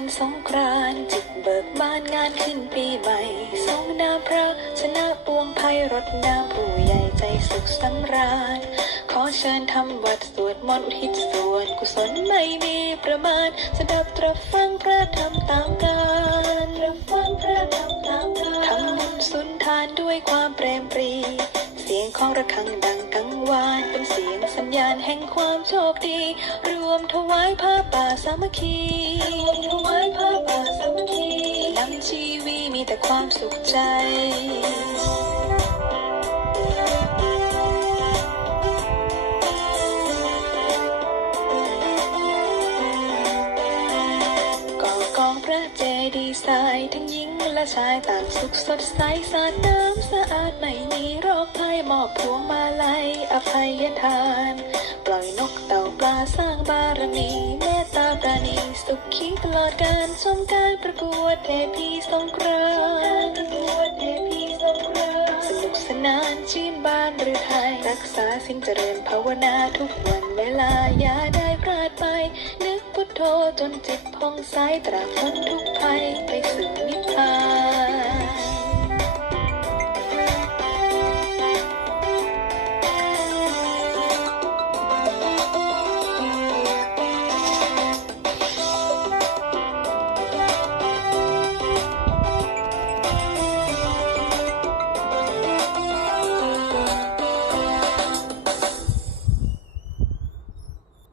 วันสงกรานตเบิกบานงานขึ้นปีใหม่สงนาพระชนะปวงภัยรถนาผู้ใหญ่ใจสุขสำราญ ขอเชิญทำวัดสวดมนต์อทิศส่วนกุศลไม่มีประมาณสดับตรับฟังพระธรรมตามการรับฟังพระธรรมตามการทำบุญสุนทานด้วยความเปรมปรี เสียงของระฆังดัง วานเป็นเสียงสัญญาณแห่งความโชคดี รวมถวายผ้าป่าสามัคคีรวมถวายผ้าป่าสามัคคีนำชีวีมีแต่ความสุขใจ เจดีย์ทรายทั้งหญิงและชายต่างสุขสดใสสาดน้ำสะอาดไม่มีโรคภัยมอบพวงมาลัยอภัยทาน ปล่อยนกเต่าปลาสร้างบารมีเมตตาปราณีสุขีตลอดการชมการประกวดเทพีสงกรานต์สนุกสนานชื่นบานหรือไทย รักษาสิ่งเจริญภาวนาทุกวันเวลาอย่าได้พลาดไป โธจนจิตผ่องใสตราบพ้นทุกภัยไปสู่นิพพาน